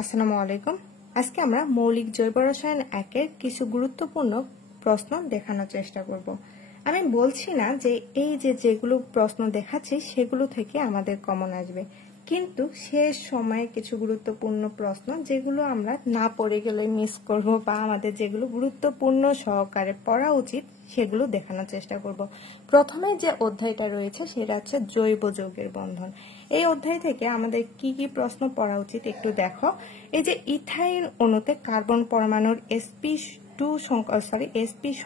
আসসালামু আলাইকুম। আজকে আমরা মৌলিক জৈব রসায়ন 1-এর কিছু গুরুত্বপূর্ণ প্রশ্ন দেখানোর চেষ্টা করব। আমি বলছি না যে এই যেগুলো প্রশ্ন দেখাচ্ছি সেগুলো থেকে আমাদের কমন আসবে, কিন্তু শেষ সময়ে কিছু গুরুত্বপূর্ণ প্রশ্ন যেগুলো আমরা না পড়ে গেলে মিস করব বা আমাদের যেগুলো গুরুত্বপূর্ণ সহকারে পড়া উচিত সেগুলো দেখানোর চেষ্টা করব। প্রথমে যে অধ্যায়টা রয়েছে সেটা হচ্ছে জৈব যৌগের বন্ধন। এই অধ্যায় থেকে আমাদের কি কি প্রশ্ন পড়া উচিত একটু দেখো। এই যে ইথাইন অণুতে কার্বন পরমাণুর sp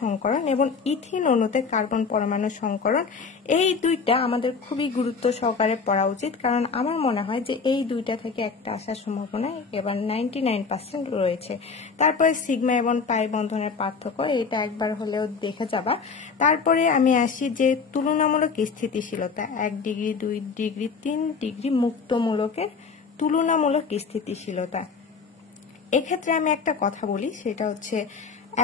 সংকরণ এবং ইথিন অণুতে কার্বন পরমাণুর সংকরণ, এই দুইটা আমাদের খুবই গুরুত্ব সহকারে পড়া উচিত, কারণ আমার মনে হয় যে এই দুইটা থেকে একটা আসার সম্ভাবনা এবার 99% রয়েছে। তারপরে সিগমা এবং পাই বন্ধনের পার্থক্য, এটা একবার হলেও দেখে যাবা। তারপরে আমি আসি যে তুলনামূলক স্থিতিশীলতা, 1 ডিগ্রি 2 ডিগ্রি 3 ডিগ্রি মুক্তমূলকের তুলনামূলক স্থিতিশীলতা। এক্ষেত্রে আমি একটা কথা বলি, সেটা হচ্ছে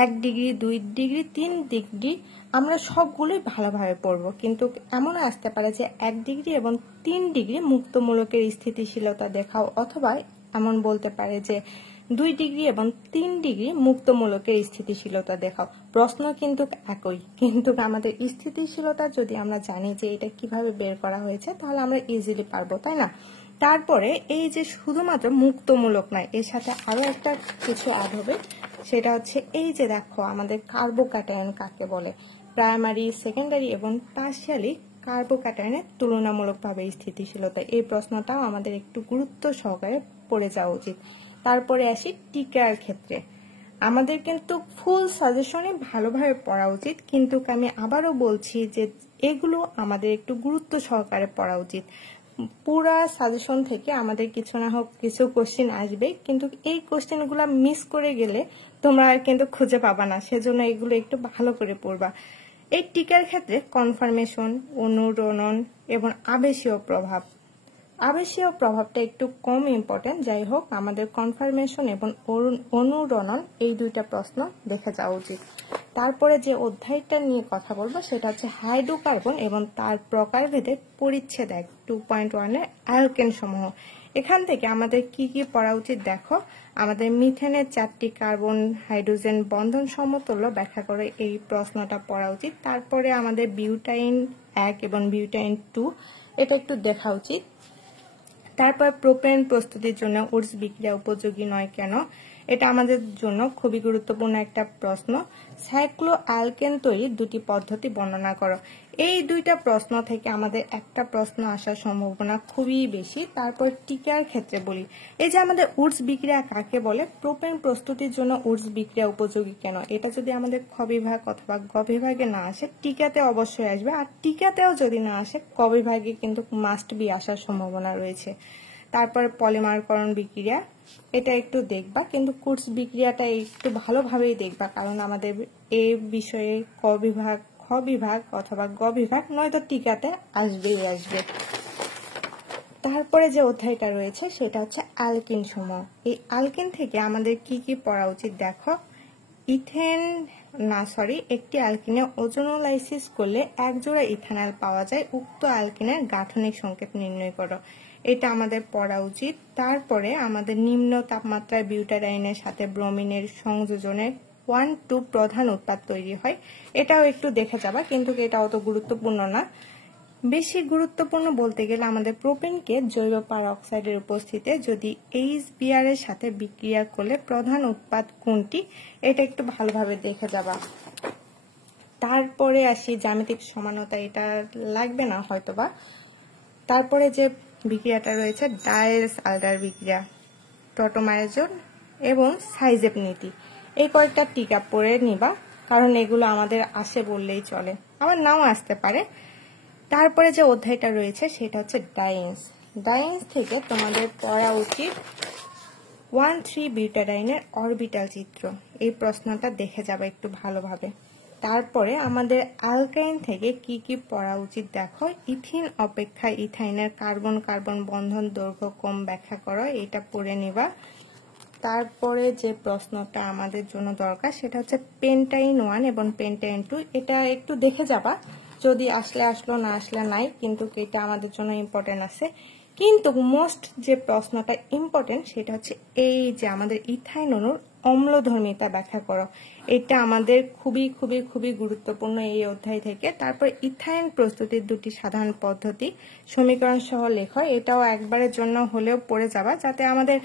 1 ডিগ্রি 2 ডিগ্রি 3 ডিগ্রি আমরা সবগুলোই ভালোভাবে পড়বো, কিন্তু এমন আসতে পারে যে 1 ডিগ্রি এবং 3 ডিগ্রি মুক্তমূলকের স্থিতিশীলতা দেখাও, অথবা এমন বলতে পারে যে 2 ডিগ্রি এবং 3 ডিগ্রি মুক্তমূলকের স্থিতিশীলতা দেখাও। প্রশ্ন কিন্তু একই, কিন্তু আমাদের স্থিতিশীলতা যদি আমরা জানি যে এটা কিভাবে বের করা হয়েছে তাহলে আমরা ইজিলি পারবো, তাই না? তারপরে এই যে শুধুমাত্র মুক্তমূলক নয়, এর সাথে আরো একটা কিছু অ্যাড হবে, সেটা হচ্ছে এই যে দেখো আমাদের কার্বোক্যাটায়ন কাকে বলে। প্রাইমারি, সেকেন্ডারি এবং টারশিয়ারি কার্বোক্যাটায়নের তুলনামূলকভাবে স্থিতিশীলতা, এই প্রশ্নটাও আমাদের একটু গুরুত্ব সহকারে পড়ে যাওয়া উচিত। তারপরে আসি টিকার ক্ষেত্রে। আমাদের কিন্তু ফুল সাজেশনে ভালোভাবে পড়া উচিত, কিন্তু আমি আবারও বলছি যে এগুলো আমাদের একটু গুরুত্ব সহকারে পড়া উচিত। পুরা সাজেশন থেকে আমাদের কিছু না হোক কিছু কোশ্চেন আসবে, কিন্তু এই কোশ্চেনগুলো মিস করে গেলে তোমরা কিন্তু খুঁজে পাবা না, সেজন্য এগুলো একটু ভালো করে পড়বা। এই টিকার ক্ষেত্রে কনফার্মেশন, অনুরণন এবং আবেশীয় প্রভাব, আবেশীয় প্রভাবটা একটু কম ইম্পর্টেন্ট। যাই হোক, আমাদের কনফার্মেশন এবং অনুরণন এই দুইটা প্রশ্ন দেখে যাওয়া উচিত। তারপরে যে অধ্যায়টা নিয়ে কথা বলবো সেটা হচ্ছে হাইড্রোকার্বন এবং তার প্রকারভেদে পরিচ্ছেদ 1 2.1-এর অ্যালকেন সমূহ। এখান থেকে আমাদের কি কি পড়া উচিত দেখো। আমাদের মিথেনের 4টি কার্বন হাইড্রোজেন বন্ধন সমতুল্য ব্যাখ্যা করে এই প্রশ্নটা পড়া উচিত। তারপরে আমাদের বিউটাইন 1 এবং বিউটাইন 2 এটা একটু দেখা উচিত। তারপর প্রোপেন প্রস্তুতির জন্য উডস বিক্রিয়া উপযোগী নয় কেন, এটা আমাদের জন্য খুবই গুরুত্বপূর্ণ একটা প্রশ্ন। সাইক্লো অ্যালকেন তৈরির 2টি পদ্ধতি বর্ণনা করো। এই দুইটা প্রশ্ন থেকে আমাদের একটা প্রশ্ন আসার সম্ভাবনা খুবই বেশি। তারপর টিকার ক্ষেত্রে বলি, এই যে আমাদের উডস বিক্রিয়া কাকে বলে, প্রোপেন প্রস্তুতির জন্য উডস বিক্রিয়া উপযোগী কেন, এটা যদি আমাদের খ বিভাগ অথবা গ বিভাগে না আসে টিকাতে অবশ্যই আসবে, আর টিকাতেও যদি না আসে ক বিভাগে কিন্তু মাস্ট বি আসার সম্ভাবনা রয়েছে। তারপরে পলিমারকরণ বিক্রিয়া, এটা একটু দেখবা, কিন্তু কুর্স বিক্রিয়াটা একটু ভালোভাবেই দেখবা, কারণ আমাদের এই বিষয়ে ক বিভাগ, খ বিভাগ অথবা গ বিভাগ নয়তো টিকাতে আসবেই আসবে। তারপরে যে অধ্যায়টা রয়েছে সেটা হচ্ছে অ্যালকিন সমূহ। এই অ্যালকিন থেকে আমাদের কি কি পড়া উচিত দেখো। একটি অ্যালকিনে ওজোনোলাইসিস করলে এক জোড়া ইথানল পাওয়া যায়, উক্ত অ্যালকিনের গাঠনিক সংকেত নির্ণয় করো, এটা আমাদের পড়া উচিত। তারপরে আমাদের নিম্ন তাপমাত্রায় বিউটারাইনের সাথে ব্রোমিনের সংযোজনে 1,2 প্রধান উৎপাদ তৈরি হয়, এটাও একটু দেখে যাবা, কিন্তু এটা অত গুরুত্বপূর্ণ না। বেশি গুরুত্বপূর্ণ বলতে গেলে আমাদের প্রোপেনকে জৈব পারঅক্সাইডের উপস্থিতিতে যদি HBr এর সাথে বিক্রিয়া করলে প্রধান উৎপাদ কোনটি, এটা একটু ভালোভাবে দেখে যাবা। তারপরে আসি জ্যামিতিক সমানতা, এটা লাগবে না হয়তোবা। তারপরে যে বিক্রিয়াটা রয়েছে ডায়েলস আলডার বিক্রিয়া, টটোমায়োজন এবং সাইজেপ নীতি, এই কয়েকটা টিকা পড়ে নিবা, কারণ এগুলো আমাদের আসে বললেই চলে, আবার নাও আসতে পারে। তারপরে যে অধ্যায়টা রয়েছে সেটা হচ্ছে ডাইন্স। ডাইন্স থেকে তোমাদের পড়া উচিত 1,3 বিউটারাইনের অরবিটাল চিত্র, এই প্রশ্নটা দেখে যাবে একটু ভালোভাবে। তারপরে আমাদের অ্যালকাইন থেকে কি কি পড়া উচিত দেখো। ইথিন অপেক্ষা ইথাইনের কার্বন কার্বন বন্ধন দৈর্ঘ্য কম ব্যাখ্যা করো, এটা পড়ে নিবা। তারপরে যে প্রশ্নটা আমাদের জন্য দরকার সেটা হচ্ছে পেন্টাইন 1 এবং পেন্টাইন 2, এটা একটু দেখে যাবা, যদি আসলে আসলো না আসলে নাই, কিন্তু এটা আমাদের জন্য ইম্পর্টেন্ট আছে। কিন্তু মোস্ট যে প্রশ্নটা ইম্পর্টেন্ট সেটা হচ্ছে এই যে আমাদের ইথাইন অণুর অম্লধর্মিতা ব্যাখ্যা করো। এটা আমাদের খুবই খুবই খুবই গুরুত্বপূর্ণ এই অধ্যায় থেকে। তারপর ইথাইন প্রস্তুতির দুটি সাধারণ পদ্ধতি সমীকরণ সহ লেখো। এটাও একবারের জন্য হলেও পড়ে যাবা, যাতে আমাদের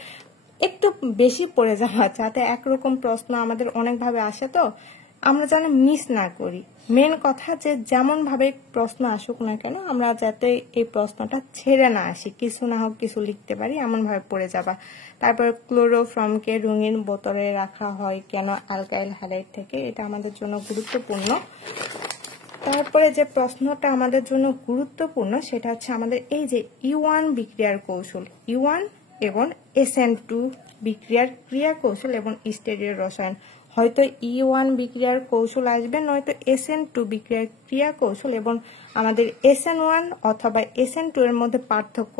একটু বেশি পড়ে যাওয়া, যাতে একরকম প্রশ্ন আমাদের অনেকভাবে আসে, তো আমরা যেন মিস না করি। মেন কথা যে যেমন ভাবে প্রশ্ন আসুক না কেন আমরা যাতে এই প্রশ্নটা ছেড়ে না আসি, কিছু না হোক কিছু লিখতে পারি, এমন ভাবে পড়ে যাবা। তারপর ক্লোরোফর্মকে রঙিন বোতলে রাখা হয় কেন অ্যালকাইল হ্যালাইড থেকে, এটা আমাদের জন্য গুরুত্বপূর্ণ। তারপরে যে প্রশ্নটা আমাদের জন্য গুরুত্বপূর্ণ সেটা হচ্ছে আমাদের এই যে E1 বিক্রিয়ার কৌশল, E1 এবং SN2 বিক্রিয়ার ক্রিয়া কৌশল এবং স্টেরিও রসায়ন। হয়তো E1 বিক্রিয়ার কৌশল আসবে, নয়তো SN2 বিক্রিয়ার ক্রিয়া কৌশল এবং আমাদের SN1 অথবা SN2 এর মধ্যে পার্থক্য।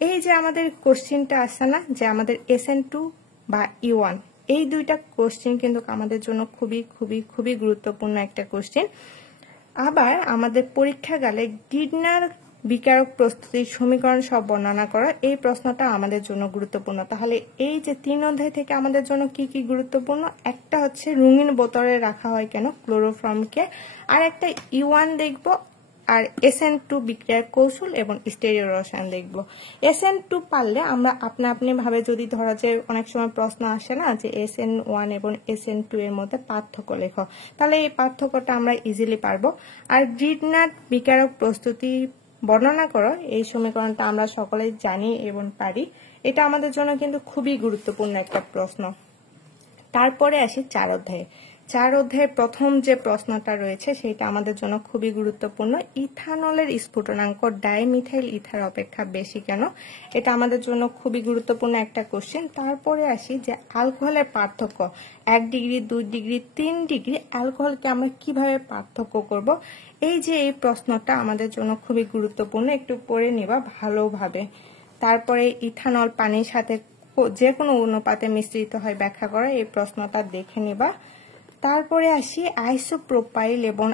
এই যে আমাদের কোশ্চেনটা আসছে না যে আমাদের SN2 বা E1, এই দুইটা কোশ্চেন কিন্তু আমাদের জন্য খুবই খুবই খুবই গুরুত্বপূর্ণ একটা কোশ্চেন। আবার আমাদের পরীক্ষাগালে গিডনার বিকারক প্রস্তুতির সমীকরণ সব বর্ণনা করা, এই প্রশ্নটা আমাদের জন্য গুরুত্বপূর্ণ। তাহলে এই যে 3 অধ্যায় থেকে আমাদের জন্য কি কি গুরুত্বপূর্ণ, একটা হচ্ছে রঙিন বোতলে রাখা হয় কেন ক্লোরোফর্মকে, আর একটা E1 দেখব, আর SN2 বিক্রিয়ার কৌশল এবং স্টেরিও রসায়ন দেখব। SN2 পারলে আমরা আপনি ভাবে, যদি ধরা যায় অনেক সময় প্রশ্ন আসে না যে SN1 এবং SN2 এর মধ্যে পার্থক্য লেখো, তাহলে এই পার্থক্যটা আমরা ইজিলি পারবো। আর গ্রিডনার বিকারক প্রস্তুতি বর্ণনা করো, এই সমীকরণটা আমরা সকলেই জানি এবং পারি, এটা আমাদের জন্য কিন্তু খুবই গুরুত্বপূর্ণ একটা প্রশ্ন। তারপরে আসি 4 অধ্যায়ে। 4 অধ্যায়ের প্রথম যে প্রশ্নটা রয়েছে সেটা আমাদের জন্য খুবই গুরুত্বপূর্ণ। ইথানলের স্ফুটনাঙ্ক ডাইমিথাইল ইথার অপেক্ষা বেশি কেন, এটা আমাদের জন্য খুবই গুরুত্বপূর্ণ একটা কোশ্চেন। তারপরে আসি যে অ্যালকোহলের পার্থক্য, 1 ডিগ্রি 2 ডিগ্রি 3 ডিগ্রি অ্যালকোহলকে আমরা কিভাবে পার্থক্য করব, এই যে এই প্রশ্নটা আমাদের জন্য খুবই গুরুত্বপূর্ণ, একটু পড়ে নিবা ভালোভাবে। তারপরে ইথানল পানির সাথে যে কোনো অনুপাতে মিশ্রিত হয় ব্যাখ্যা করা, এই প্রশ্নটা দেখে নিবা। তারপরে আসি আইসোপ্রোপাইল এবং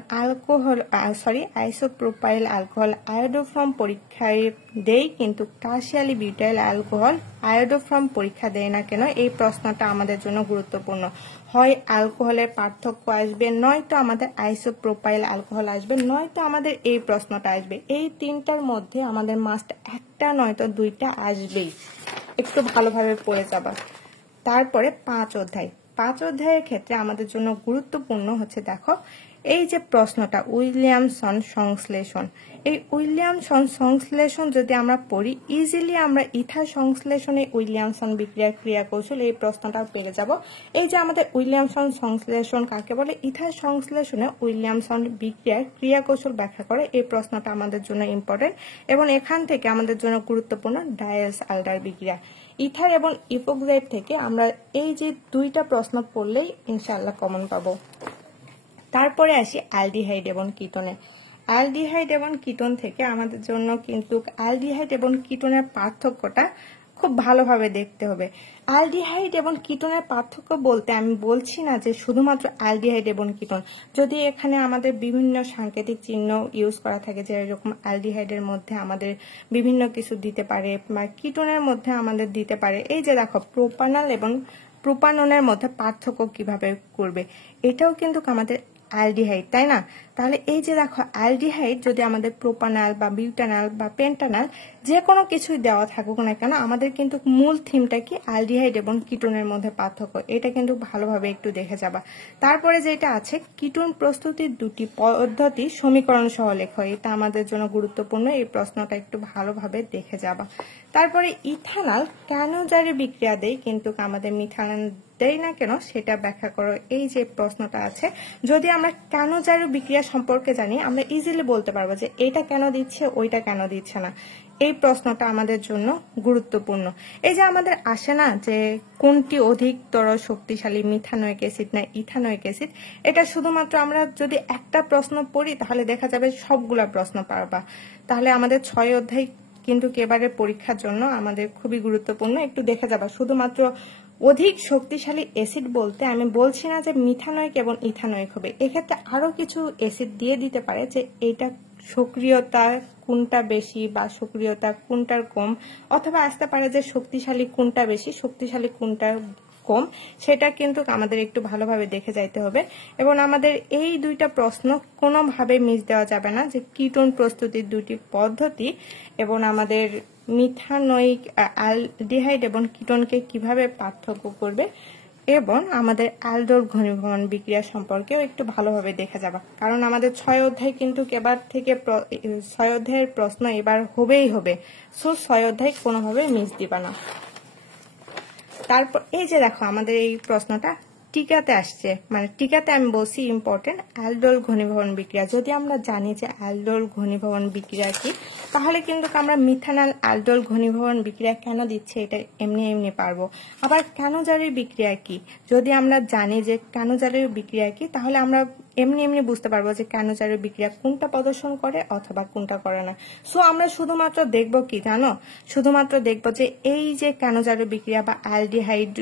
আইসোপ্রোপাইল অ্যালকোহল আয়োডোফর্ম পরীক্ষায় দেই, কিন্তু টারশিয়ারি বিউটাইল অ্যালকোহল আয়োডোফর্ম পরীক্ষা দেয় না কেন, এই প্রশ্নটা আমাদের জন্য গুরুত্বপূর্ণ। হয় অ্যালকোহলের পার্থক্য আসবে, নয়তো আমাদের আইসোপ্রোপাইল অ্যালকোহল আসবে, নয়তো আমাদের এই প্রশ্নটা আসবে। এই 3টার মধ্যে আমাদের মাস্ট একটা নয়তো 2টা আসবেই, একটু ভালোভাবে পড়ে যাবা। তারপরে 5 অধ্যায়। 5 অধ্যায়ের ক্ষেত্রে আমাদের জন্য গুরুত্বপূর্ণ হচ্ছে, দেখো এই যে প্রশ্নটা উইলিয়ামসন সংশ্লেষণ, এই উইলিয়ামসন সংশ্লেষণ যদি আমরা পড়ি, ইজিলি আমরা ইথার সংশ্লেষণে উইলিয়ামসন বিক্রিয়ার ক্রিয়া কৌশল, এই প্রশ্নটা পেয়ে যাব। এই যে আমাদের উইলিয়ামসন সংশ্লেষণ কাকে বলে, ইথার সংশ্লেষণে উইলিয়ামসন বিক্রিয়ার ক্রিয়া কৌশল ব্যাখ্যা করে, এই প্রশ্নটা আমাদের জন্য ইম্পর্টেন্ট। এবং এখান থেকে আমাদের জন্য গুরুত্বপূর্ণ ডায়াস আলডার বিক্রিয়া। ইথার এবং ইপোক্সাইড থেকে আমরা এই যে 2টা প্রশ্ন পড়লেই ইনশাআল্লাহ কমন পাবো। তারপরে আসি অ্যালডিহাইড এবং কিটোনে। অ্যালডিহাইড এবং কিটোন থেকে আমাদের জন্য কিন্তু অ্যালডিহাইড এবং কিটোনের পার্থক্যটা খুব ভালোভাবে দেখতে হবে। অ্যালডিহাইড এবং কিটোনের পার্থক্য বলতে আমি বলছি না যে শুধুমাত্র অ্যালডিহাইড এবং কিটোন, যদি এখানে আমাদের বিভিন্ন সাংকেতিক চিহ্ন ইউজ করা থাকে, যেরকম অ্যালডিহাইডের মধ্যে আমাদের বিভিন্ন কিছু দিতে পারে বা কিটোনের মধ্যে আমাদের দিতে পারে। এই যে দেখো প্রোপানল এবং প্রোপাননের মধ্যে পার্থক্য কিভাবে করবে, এটাও কিন্তু আমাদের অ্যালডিহাইড, তাই না? তাহলে এই যে দেখো অ্যালডিহাইড যদি আমাদের প্রোপানল বা বিউটানল বা পেন্টানল যে কোনো কিছুই দেওয়া থাকুক না কেন, আমাদের কিন্তু মূল থিমটা কি অ্যালডিহাইড এবং কিটোনের মধ্যে পার্থক্য, এটা কিন্তু ভালোভাবে একটু দেখে যাবা। তারপরে যেটা আছে কিটোন প্রস্তুতির 2টি পদ্ধতি সমীকরণ সহ লেখো, এটা আমাদের জন্য গুরুত্বপূর্ণ, এই প্রশ্নটা একটু ভালোভাবে দেখে যাবা। তারপরে ইথানল কেন জারি বিক্রিয়া দেয় কিন্তু আমাদের মিথানল দেয় না কেন, সেটা ব্যাখ্যা করো, এই যে প্রশ্নটা আছে। যদি আমরা কেন জারি বিক্রিয়া সম্পর্কে জানি, আমরা ইজিলি বলতে পারবো যে এটা কেন দিচ্ছে ওইটা কেন দিচ্ছে না, এই প্রশ্নটা আমাদের জন্য গুরুত্বপূর্ণ। এই যে আমাদের আসে না যে কোনটি অধিকতর শক্তিশালী, মিথানোয়িক অ্যাসিড না ইথানোয়িক অ্যাসিড, এটা শুধুমাত্র আমরা যদি একটা প্রশ্ন পড়ি তাহলে দেখা যাবে সবগুলা প্রশ্ন পারবা। তাহলে আমাদের 6 অধ্যায় কিন্তু এবারে পরীক্ষার জন্য আমাদের খুবই গুরুত্বপূর্ণ, একটু দেখে যাবা। শুধুমাত্র অধিক শক্তিশালী অ্যাসিড বলতে আমি বলছি না যে মিথানোয়িক এবং ইথানোয়িক হবে, এক্ষেত্রে আরো কিছু অ্যাসিড দিয়ে দিতে পারে যে এটা সক্রিয়তা কোনটা বেশি বা সক্রিয়তা কোনটার কম, অথবা আসতে পারে যে শক্তিশালী কোনটা বেশি শক্তিশালী কোনটা কম, সেটা কিন্তু আমাদের একটু ভালোভাবে দেখে যাইতে হবে। এবং আমাদের এই দুইটা প্রশ্ন কোনোভাবে মিস দেওয়া যাবে না, যে কিটোন প্রস্তুতির দুটি পদ্ধতি এবং আমাদের মিথানোয়িক অ্যালডিহাইড এবং কিটোনকে কিভাবে পার্থক্য করবে, এবং আমাদের অ্যালডোল ঘনীভবন বিক্রিয়া সম্পর্কেও একটু ভালোভাবে দেখে যাবা। কারণ আমাদের 6 অধ্যায় কিন্তু এবার থেকে 6 অধ্যায়ের প্রশ্ন এবার হবেই হবে। সো 6 অধ্যায় কোনোভাবে মিস দিবা না। তারপর এই যে দেখো আমাদের এই প্রশ্নটা টিকাতে আসছে, মানে টিকাতে আমি বলছি ইম্পর্টেন্ট অ্যালডোল ঘনীভবন বিক্রিয়া। যদি আমরা জানি যে অ্যালডোল ঘনীভবন বিক্রিয়া কি, তাহলে কিন্তু আমরা মিথানল অ্যালডোল ঘনীভবন বিক্রিয়া কেন দিচ্ছে এটা এমনি এমনি পারবো। আবার ক্যানোজারির বিক্রিয়া কি, যদি আমরা জানি যে ক্যানোজারির বিক্রিয়া কি, তাহলে আমরা এমনি এমনি বুঝতে পারবো যে ক্যানোজারির বিক্রিয়া কোনটা প্রদর্শন করে অথবা কোনটা করে না। সো আমরা শুধুমাত্র দেখবো কি জানো, শুধুমাত্র দেখবো যে এই যে ক্যানোজারির বিক্রিয়া বা অ্যালডিহাইড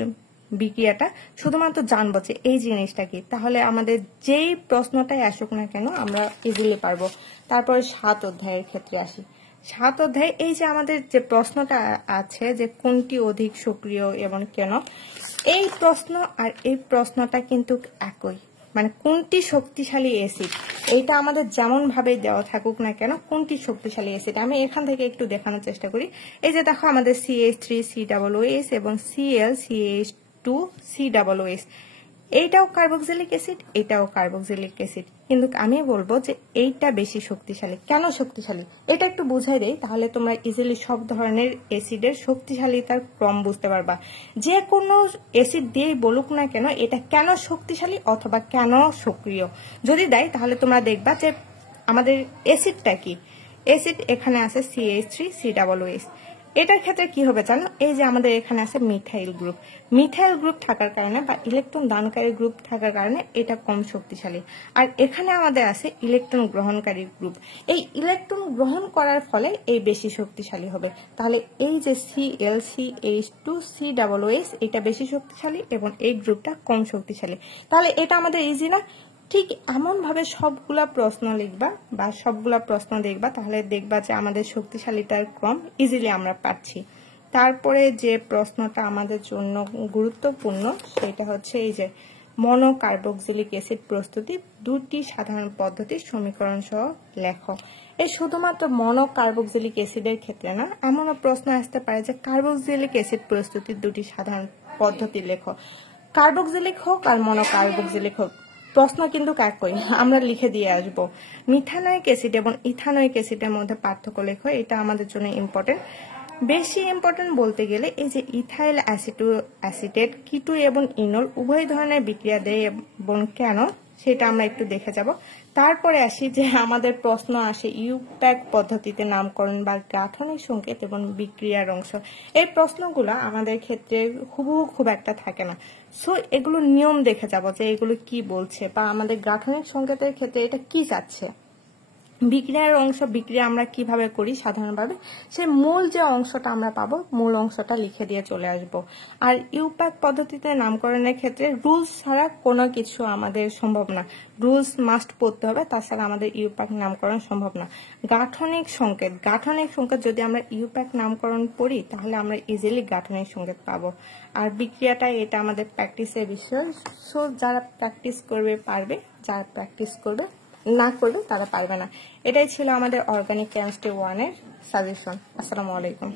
বিক্রিয়াটা শুধুমাত্র জানবো যে এই জিনিসটা কি, তাহলে আমাদের যেই প্রশ্নটাই আসুক না কেন আমরা ইজিলি পারবো। তারপরে 7 অধ্যায়ের ক্ষেত্রে আসি। 7 অধ্যায় এই যে আমাদের যে প্রশ্নটা আছে যে কোনটি অধিক সক্রিয় এবং কেন, এই প্রশ্ন আর এই প্রশ্নটা কিন্তু একই, মানে কোনটি শক্তিশালী অ্যাসিড, এইটা আমাদের যেমন ভাবে দেওয়া থাকুক না কেন কোনটি শক্তিশালী অ্যাসিড, আমি এখান থেকে একটু দেখানোর চেষ্টা করি। এই যে দেখো আমাদের CH3COOS এবং ClCH2COOS, এইটাও কার্বক্সিলিক অ্যাসিড, এটাও কার্বক্সিলিক অ্যাসিড, কিন্তু আমি বলবো যে এইটা বেশি শক্তিশালী। কেন শক্তিশালী এটা একটু বুঝাই দেই, তাহলে তোমরা ইজিলি সব ধরনের অ্যাসিডের শক্তিশালীতার ক্রম বুঝতে পারবা। যে কোনো অ্যাসিড দিয়েই বলুক না কেন এটা কেন শক্তিশালী অথবা কেন সক্রিয় যদি দেয়, তাহলে তোমরা দেখবা যে আমাদের অ্যাসিডটা কি। অ্যাসিড এখানে আছে CH3COOS, এটার ক্ষেত্রে কি হবে জানো, এই যে আমাদের এখানে আছে মিথাইল গ্রুপ, মিথাইল গ্রুপ থাকার কারণে বা ইলেকট্রন দানকারী গ্রুপ থাকার কারণে এটা কম শক্তিশালী। আর এখানে আমাদের আছে ইলেকট্রন গ্রহণকারী গ্রুপ, এই ইলেকট্রন গ্রহণ করার ফলে এই বেশি শক্তিশালী হবে। তাহলে এই যে ClCH2COOS এটা বেশি শক্তিশালী এবং এই গ্রুপটা কম শক্তিশালী। তাহলে এটা আমাদের ইজি না? ঠিক এমন ভাবে সবগুলা প্রশ্ন লিখবা বা সবগুলা প্রশ্ন দেখবা, তাহলে দেখবা যে আমাদের শক্তিশালীতার ক্রম ইজিলি আমরা পাচ্ছি। তারপরে যে প্রশ্নটা আমাদের জন্য গুরুত্বপূর্ণ সেটা হচ্ছে এই যে মনোকার্বক্সিলিক অ্যাসিড প্রস্তুতি দুটি সাধারণ পদ্ধতির সমীকরণ সহ লেখো। এই শুধুমাত্র মনোকার্বক্সিলিক অ্যাসিডের ক্ষেত্রে না, এমনও প্রশ্ন আসতে পারে যে কার্বক্সিলিক অ্যাসিড প্রস্তুতির দুটি সাধারণ পদ্ধতি লেখো। কার্বক্সিলিক হোক আর মনোকার্বক্সিলিক হোক, প্রশ্ন কিন্তু একই, আমরা লিখে দিয়ে আসবো। মিথানোয়িক অ্যাসিড এবং ইথানোয়িক অ্যাসিডের মধ্যে পার্থক্য লেখো, এটা আমাদের জন্য ইম্পর্টেন্ট। বেশি ইম্পর্টেন্ট বলতে গেলে এই যে ইথাইল অ্যাসিটেট কিটো এবং ইনল উভয় ধরনের বিক্রিয়া দেয় এবং কেন সেটা আমরা একটু দেখে যাব। তারপরে আসি যে আমাদের প্রশ্ন আসে ইউপ্যাক পদ্ধতিতে নামকরণ বা গাঠনিক সংকেত এবং বিক্রিয়ার অংশ। এই প্রশ্নগুলো আমাদের ক্ষেত্রে খুব একটা থাকে না। সো এগুলো নিয়ম দেখে যাব যে এগুলো কি বলছে বা আমাদের গাঠনিক সংকেতের ক্ষেত্রে এটা কি চাচ্ছে। বিক্রিয়ার অংশ, বিক্রিয়া আমরা কিভাবে করি সাধারণভাবে, সেই মূল যে অংশটা আমরা পাবো মূল অংশটা লিখে দিয়ে চলে আসব। আর ইউপ্যাক পদ্ধতিতে নামকরণের ক্ষেত্রে রুলস ছাড়া কোনো কিছু আমাদের সম্ভব না, রুলস মাস্ট পড়তে হবে, তাছাড়া আমাদের ইউপ্যাক নামকরণ সম্ভব না। গাঠনিক সংকেত, গাঠনিক সংকেত যদি আমরা ইউপ্যাক নামকরণ পড়ি তাহলে আমরা ইজিলি গাঠনিক সংকেত পাবো। আর বিক্রিয়াটা এটা আমাদের প্র্যাকটিসের বিষয়, সো যারা প্র্যাকটিস করবে পারবে, যারা প্র্যাকটিস করবে না করবে তারা পারবে না। এটাই ছিল আমাদের অর্গানিক কেমিস্ট্রি 1 এর সাজেশন। আসসালামু আলাইকুম।